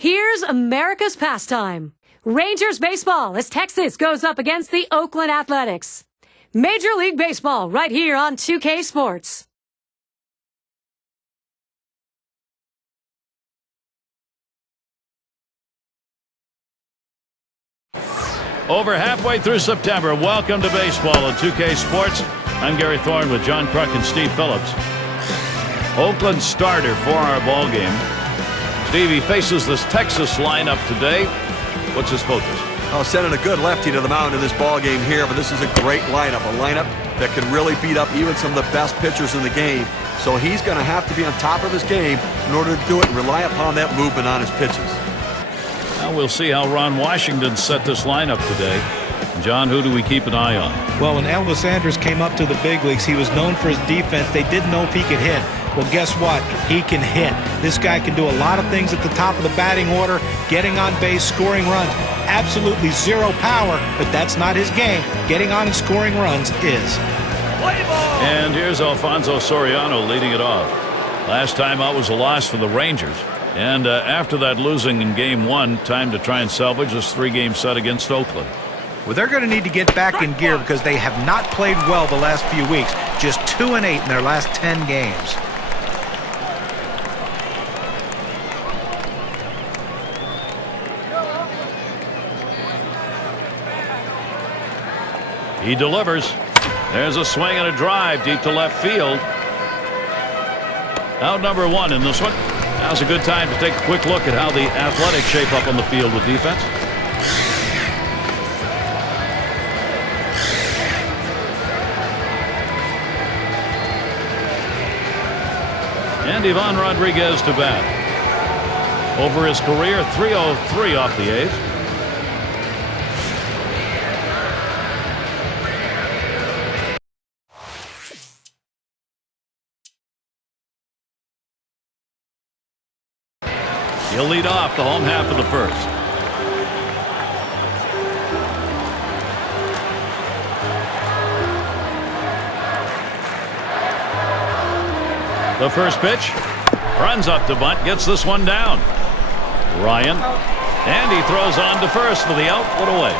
Here's America's pastime. Rangers baseball as Texas goes up against the Oakland Athletics. Major League Baseball right here on 2K Sports. Over halfway through September, welcome to baseball on 2K Sports. I'm Gary Thorne with John Kruk and Steve Phillips. Oakland starter for our ball game. Stevie faces this Texas lineup today. What's his focus? Oh, sending a good lefty to the mound in this ball game here, but this is a great lineup, a lineup that can really beat up even some of the best pitchers in the game. So he's going to have to be on top of his game in order to do it and rely upon that movement on his pitches. Now we'll see how Ron Washington set this lineup today. John, who do we keep an eye on? Well, when Elvis Andrus came up to the big leagues, he was known for his defense. They didn't know if he could hit. Well, guess what? He can hit. This guy can do a lot of things at the top of the batting order, getting on base, scoring runs. Absolutely zero power, but that's not his game. Getting on and scoring runs is. And here's Alfonso Soriano leading it off. Last time out was a loss for the Rangers. And after that losing in Game 1, time to try and salvage this 3-game set against Oakland. Well, they're going to need to get back in gear because they have not played well the last few weeks. Just 2-8 in their last 10 games. He delivers. There's a swing and a drive deep to left field. Out number 1 in this one. Now's a good time to take a quick look at how the Athletics shape up on the field with defense. And Ivan Rodriguez to bat. Over his career, 303 off the A's. He'll lead off the home half of the first. The first pitch. Runs up to bunt. Gets this one down. Ryan. And he throws on to first for the out. What away.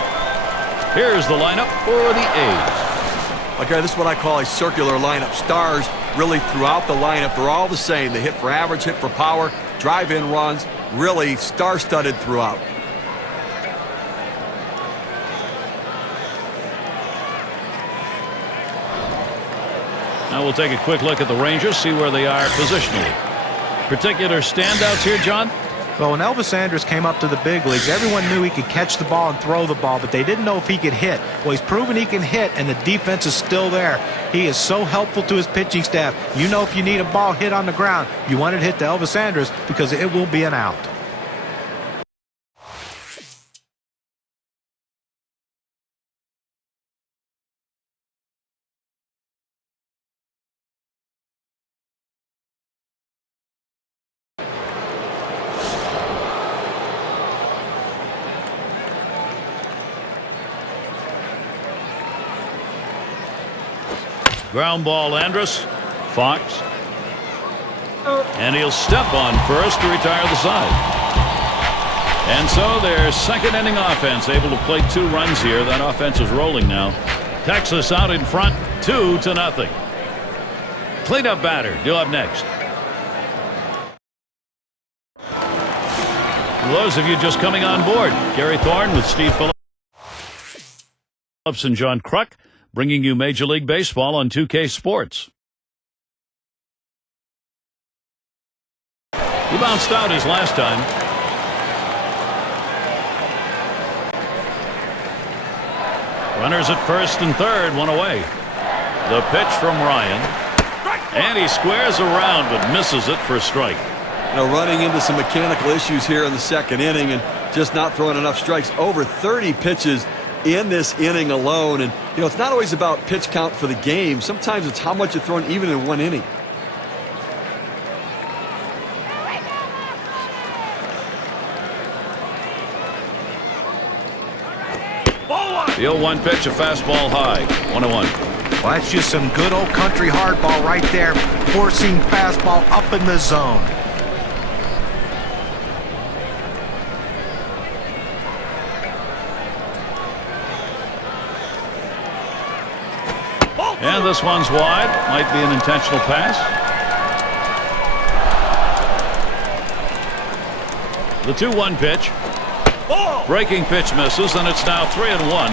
Here's the lineup for the A's. Okay, this is what I call a circular lineup. Stars really throughout the lineup. They're all the same. They hit for average, hit for power, drive-in runs. Really star-studded throughout. Now we'll take a quick look at the Rangers, see where they are positionally. Particular standouts here, John? Well, when Elvis Andrus came up to the big leagues, everyone knew he could catch the ball and throw the ball, but they didn't know if he could hit. Well, he's proven he can hit, and the defense is still there. He is so helpful to his pitching staff. You know, if you need a ball hit on the ground, you want it hit to Elvis Andrus because it will be an out. Ground ball, Andrus. Fox. And he'll step on first to retire the side. And so their second inning offense able to play 2 runs here. That offense is rolling now. Texas out in front, 2-0. Cleanup batter due up next. For those of you just coming on board, Gary Thorne with Steve Phillips and John Kruk, bringing you Major League Baseball on 2K Sports. He bounced out his last time. Runners at first and third, 1 away. The pitch from Ryan. And he squares around but misses it for a strike. You know, running into some mechanical issues here in the second inning and just not throwing enough strikes. Over 30 pitches in this inning alone. And, you know, it's not always about pitch count for the game. Sometimes it's how much you're throwing even in 1 inning. The 0-1 pitch, a fastball high, 1-1. Well, that's just some good old country hardball right there. Four-seam fastball up in the zone. And this one's wide. Might be an intentional pass. The 2-1 pitch. Breaking pitch misses, and it's now 3-1.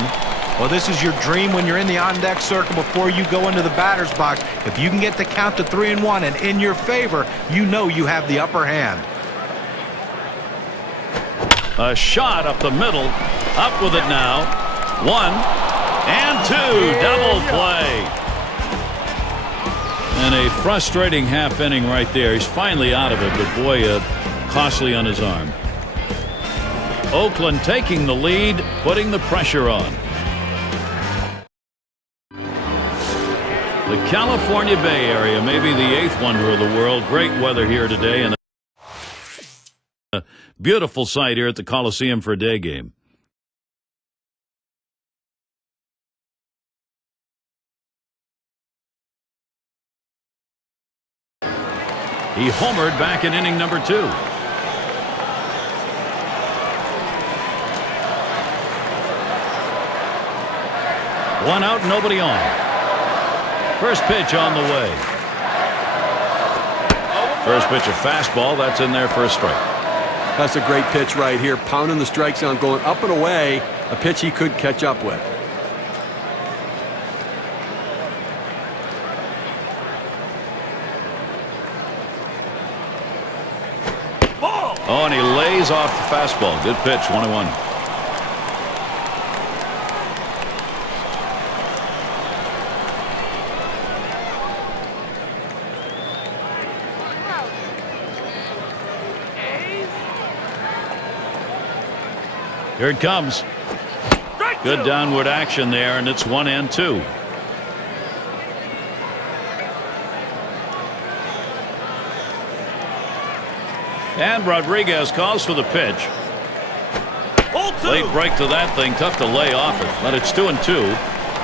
Well, this is your dream when you're in the on-deck circle before you go into the batter's box. If you can get the count to 3-1 and in your favor, you know you have the upper hand. A shot up the middle. Up with it now. 1 and 2. Double play. And a frustrating half inning right there. He's finally out of it, but boy, costly on his arm. Oakland taking the lead, putting the pressure on. The California Bay Area may be the 8th wonder of the world. Great weather here today, and a beautiful sight here at the Coliseum for a day game. He homered back in inning number 2. One out, nobody on. First pitch on the way. First pitch, a fastball. That's in there for a strike. That's a great pitch right here. Pounding the strike zone, going up and away. A pitch he could catch up with. Oh, and he lays off the fastball. Good pitch, 1-1. Here it comes. Good downward action there, and it's 1-2. And Rodriguez calls for the pitch. Late break to that thing. Tough to lay off it, but it's 2-2.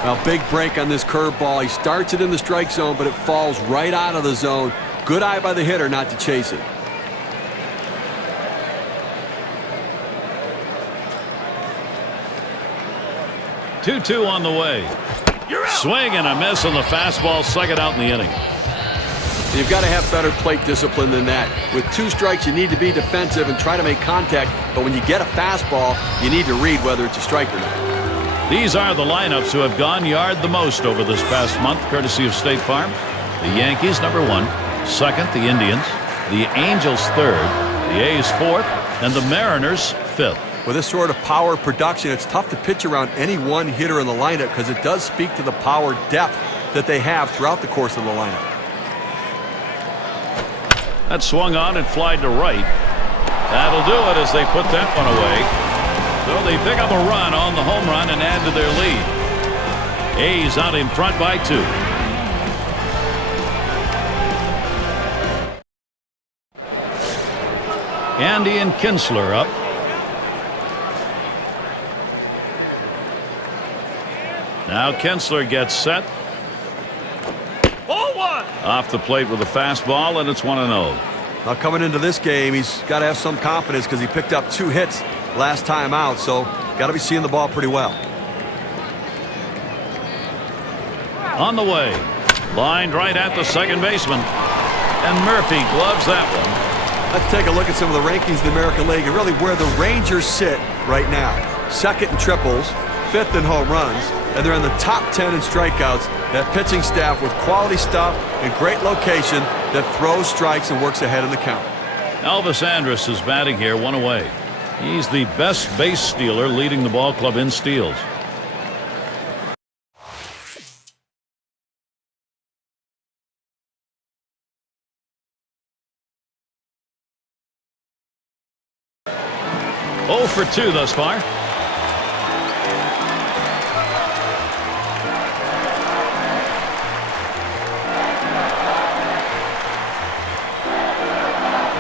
Now, big break on this curveball. He starts it in the strike zone, but it falls right out of the zone. Good eye by the hitter not to chase it. Two on the way. Swing and a miss on the fastball. Second out in the inning. You've got to have better plate discipline than that. With 2 strikes, you need to be defensive and try to make contact. But when you get a fastball, you need to read whether it's a strike or not. These are the lineups who have gone yard the most over this past month, courtesy of State Farm. The Yankees, number 1. Second, the Indians. The Angels, 3rd. The A's, 4th. And the Mariners, 5th. With this sort of power production, it's tough to pitch around any one hitter in the lineup because it does speak to the power depth that they have throughout the course of the lineup. That swung on and flied to right. That'll do it as they put that one away. So they pick up a run on the home run and add to their lead. A's out in front by 2. Andy and Kinsler up. Now Kinsler gets set. Off the plate with a fastball, and it's 1-0. Now coming into this game, he's got to have some confidence because he picked up 2 hits last time out, so got to be seeing the ball pretty well. On the way. Lined right at the second baseman. And Murphy gloves that one. Let's take a look at some of the rankings of the American League and really where the Rangers sit right now. 2nd in triples, 5th in home runs, and they're in the top 10 in strikeouts. That pitching staff with quality stuff and great location that throws strikes and works ahead in the count. Elvis Andrus is batting here, 1 away. He's the best base stealer, leading the ball club in steals. Oh for 2 thus far.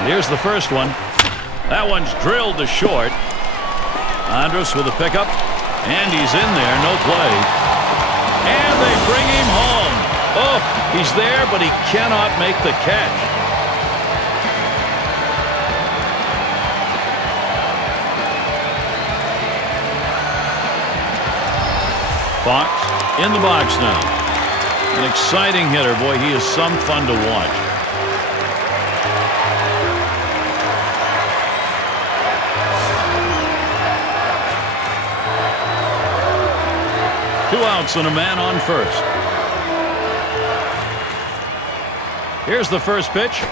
Here's the first one. That one's drilled to short. Andrus with a pickup. And he's in there. No play. And they bring him home. Oh, he's there, but he cannot make the catch. Fox in the box now. An exciting hitter. Boy, he is some fun to watch. Two outs and a man on first. Here's the first pitch.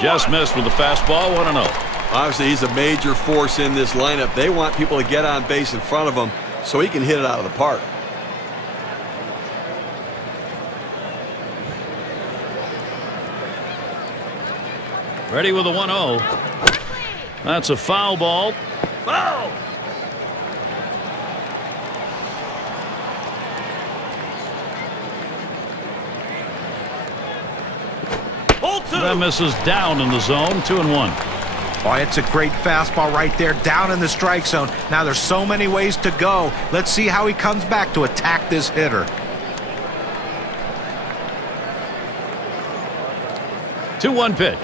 Just missed with the fastball. 1-0. Obviously, he's a major force in this lineup. They want people to get on base in front of him so he can hit it out of the park. Ready with a 1-0. That's a foul ball. Foul! That misses down in the zone. 2-1. Oh, it's a great fastball right there, down in the strike zone. Now there's so many ways to go. Let's see how he comes back to attack this hitter. 2-1 pitch.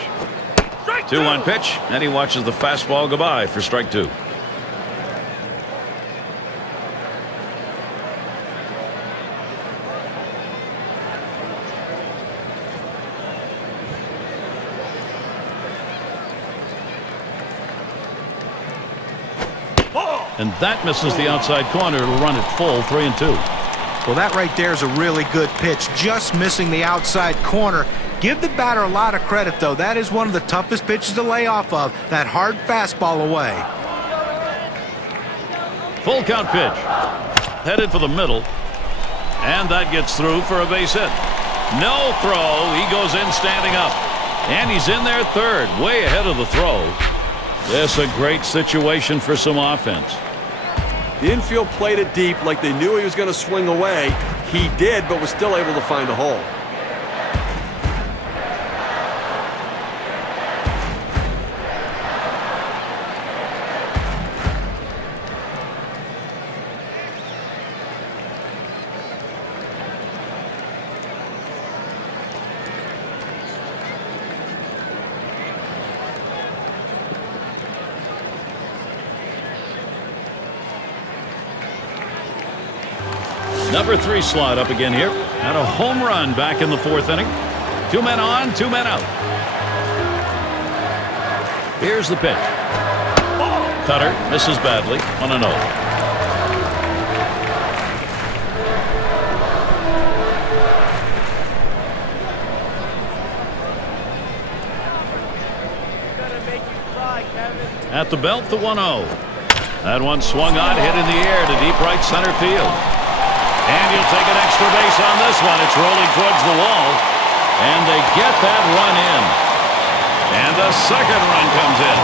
2-1 pitch, and he watches the fastball go by for strike two. And that misses the outside corner. It'll run it full. 3-2. Well, that right there is a really good pitch, just missing the outside corner. Give the batter a lot of credit, though. That is one of the toughest pitches to lay off of. That hard fastball away. Full count pitch. Headed for the middle. And that gets through for a base hit. No throw. He goes in standing up. And he's in there third, way ahead of the throw. This is a great situation for some offense. The infield played it deep like they knew he was going to swing away. He did, but was still able to find a hole. Number 3 slot up again here. And a home run back in the 4th inning. 2 men on, 2 men out. Here's the pitch. Cutter misses badly. 1-0. At the belt, the 1-0. That one swung on, hit in the air to deep right center field. And you'll take an extra base on this one. It's rolling towards the wall. And they get that run in. And the second run comes in.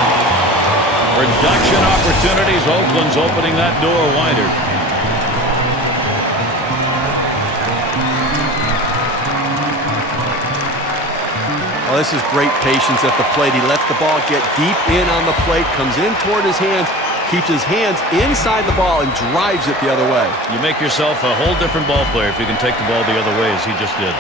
Production opportunities. Oakland's opening that door wider. Well, this is great patience at the plate. He lets the ball get deep in on the plate, comes in toward his hands, keeps his hands inside the ball, and drives it the other way. You make yourself a whole different ball player if you can take the ball the other way as he just did.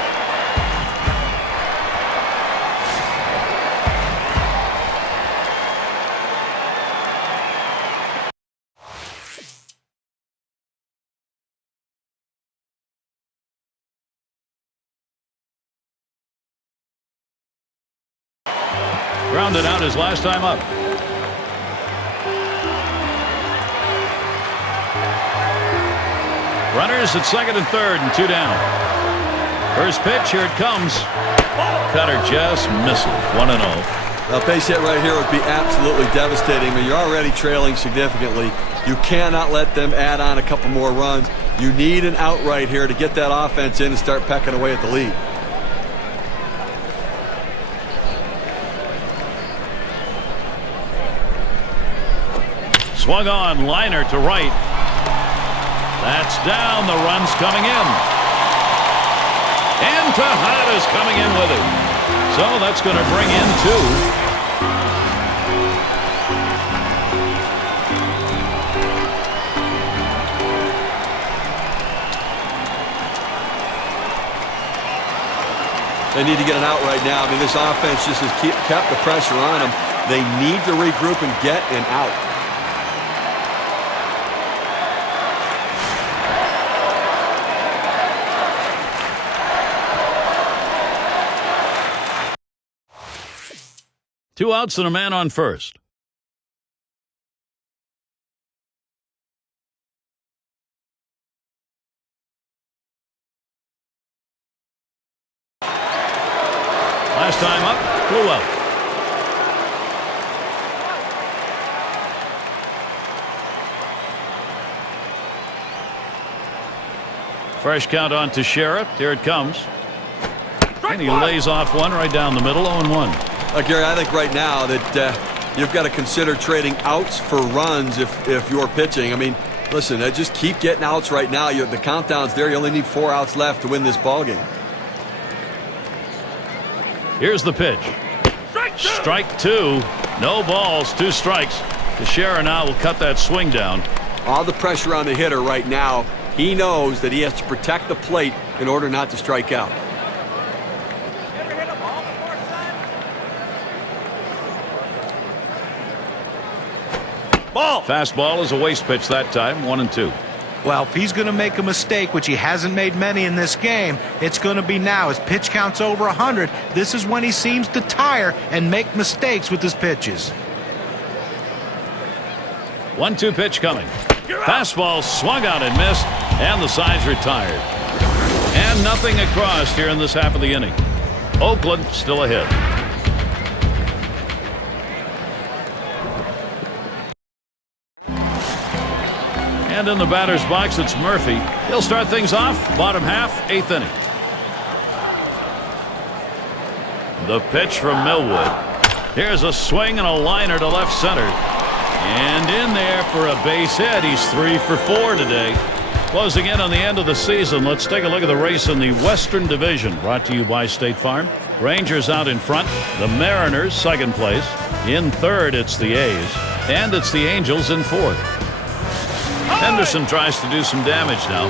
Grounded out his last time up. Runners at second and third and 2 down. First pitch, here it comes. Cutter just misses. 1-0. A base hit right here would be absolutely devastating. I mean, you're already trailing significantly. You cannot let them add on a couple more runs. You need an out right here to get that offense in and start pecking away at the lead. Swung on, liner to right. That's down. The run's coming in. And Tejada's coming in with it. So that's going to bring in 2. They need to get an out right now. I mean, this offense just has kept the pressure on them. They need to regroup and get an out. 2 outs and a man on first. Last time up, flew out. Fresh count on to Sheriff. Here it comes. And he lays off one right down the middle, 0-1. Gary, I think right now that you've got to consider trading outs for runs if you're pitching. I mean, listen, just keep getting outs right now. The countdown's there. You only need 4 outs left to win this ball game. Here's the pitch. Strike 2. No balls, 2 strikes. Teixeira now will cut that swing down. All the pressure on the hitter right now. He knows that he has to protect the plate in order not to strike out. Ball. Fastball is a waste pitch that time, 1-2. Well, if he's going to make a mistake, which he hasn't made many in this game, it's going to be now. His pitch count's over 100. This is when he seems to tire and make mistakes with his pitches. 1-2 pitch coming. Fastball swung out and missed, and the side's retired. And nothing across here in this half of the inning. Oakland still ahead. And in the batter's box, it's Murphy. He'll start things off, bottom half, 8th inning. The pitch from Millwood. Here's a swing and a liner to left center. And in there for a base hit. He's 3 for 4 today. Closing in on the end of the season, let's take a look at the race in the Western Division, brought to you by State Farm. Rangers out in front. The Mariners, second place. In third, it's the A's. And it's the Angels in fourth. Henderson tries to do some damage now.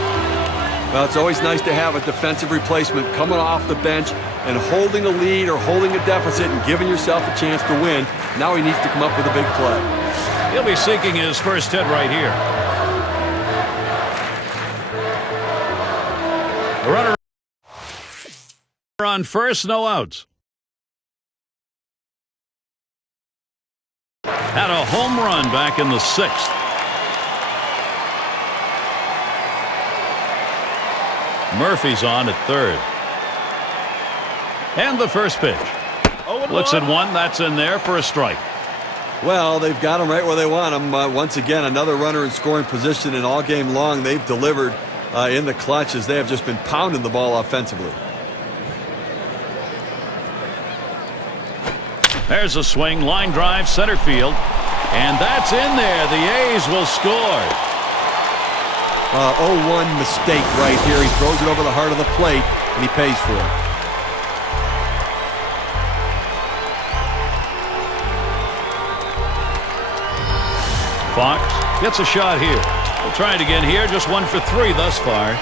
Well, it's always nice to have a defensive replacement coming off the bench and holding a lead or holding a deficit and giving yourself a chance to win. Now he needs to come up with a big play. He'll be seeking his first hit right here. A runner on first, no outs. Had a home run back in the 6th. Murphy's on at third. And the first pitch. Looks at one. That's in there for a strike. Well, they've got him right where they want him. Once again, another runner in scoring position, and all game long they've delivered in the clutch as they have just been pounding the ball offensively. There's a swing, line drive, center field. And that's in there. The A's will score. 0-1 mistake right here. He throws it over the heart of the plate, and he pays for it. Fox gets a shot here. We'll try it again here. Just 1 for 3 thus far.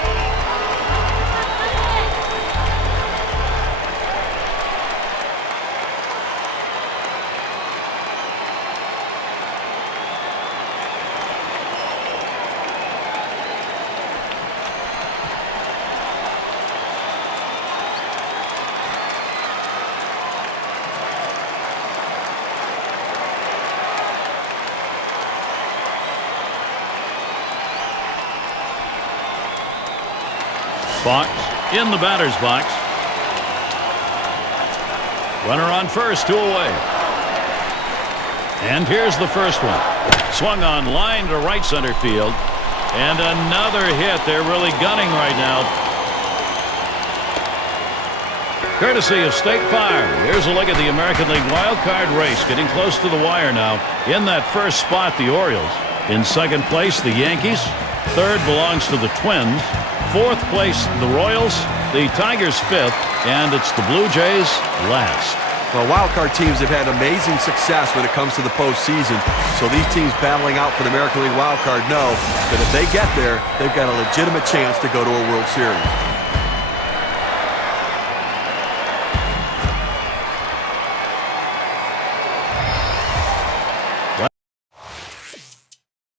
Fox in the batter's box. Runner on first, 2 away. And here's the first one. Swung on line to right center field. And another hit. They're really gunning right now. Courtesy of State Farm. Here's a look at the American League wild card race. Getting close to the wire now. In that first spot, the Orioles. In second place, the Yankees. Third belongs to the Twins. Fourth place, the Royals. The Tigers 5th. And it's the Blue Jays last. Well, wild card teams have had amazing success when it comes to the postseason. So these teams battling out for the American League wild card know that if they get there, they've got a legitimate chance to go to a World Series.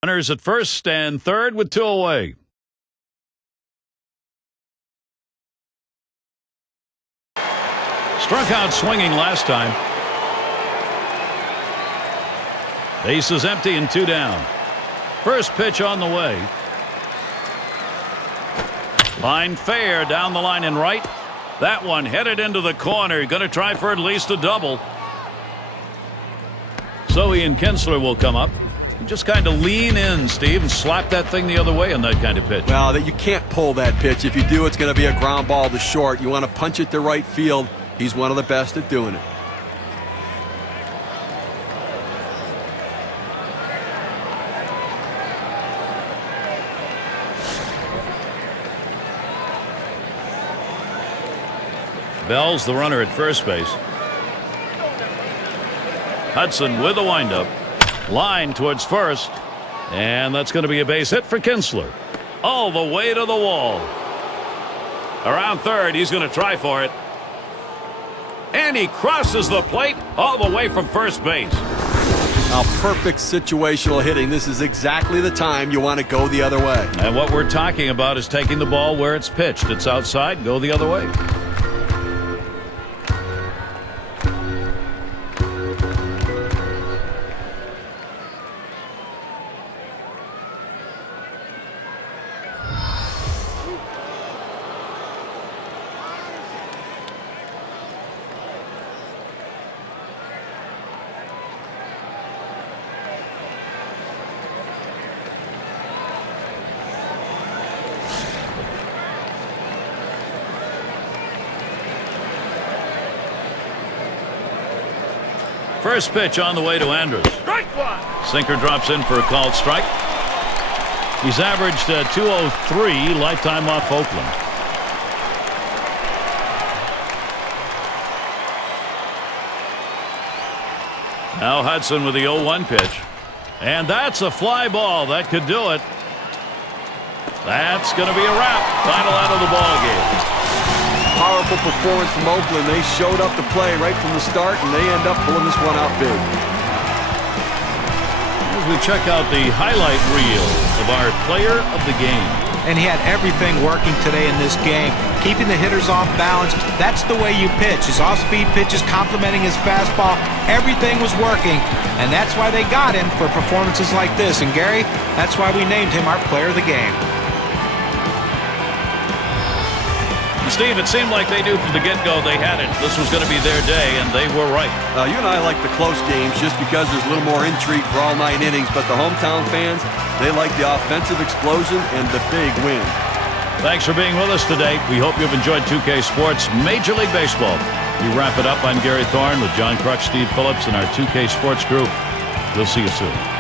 Runners at first and third with 2 away. Struck out swinging last time. Base is empty and 2 down. First pitch on the way. Line fair down the line and right. That one headed into the corner. Going to try for at least a double. So he and Kinsler will come up. Just kind of lean in, Steve, and slap that thing the other way on that kind of pitch. Well, that you can't pull that pitch. If you do, it's going to be a ground ball to short. You want to punch it to right field. He's one of the best at doing it. Bell's the runner at first base. Hudson with a windup. Line towards first. And that's going to be a base hit for Kinsler. All the way to the wall. Around third, he's going to try for it. And he crosses the plate all the way from first base. A perfect situational hitting. This is exactly the time you want to go the other way. And what we're talking about is taking the ball where it's pitched. It's outside, go the other way. First pitch on the way to Andrews. Strike one. Sinker drops in for a called strike. He's averaged 203 lifetime off Oakland. Now Hudson with the 0-1 pitch. And that's a fly ball. That could do it. That's going to be a wrap. Final out of the ball game. Powerful performance from Oakland. They showed up to play right from the start, and they end up pulling this one out big. As we check out the highlight reel of our player of the game. And he had everything working today in this game. Keeping the hitters off balance, that's the way you pitch. His off-speed pitches complementing his fastball, everything was working. And that's why they got him for performances like this. And Gary, that's why we named him our player of the game. Steve, it seemed like they knew from the get-go they had it. This was going to be their day, and they were right. You and I like the close games just because there's a little more intrigue for all 9 innings, but the hometown fans, they like the offensive explosion and the big win. Thanks for being with us today. We hope you've enjoyed 2K Sports Major League Baseball. We wrap it up. I'm Gary Thorne with John Kruk, Steve Phillips, and our 2K Sports crew. We'll see you soon.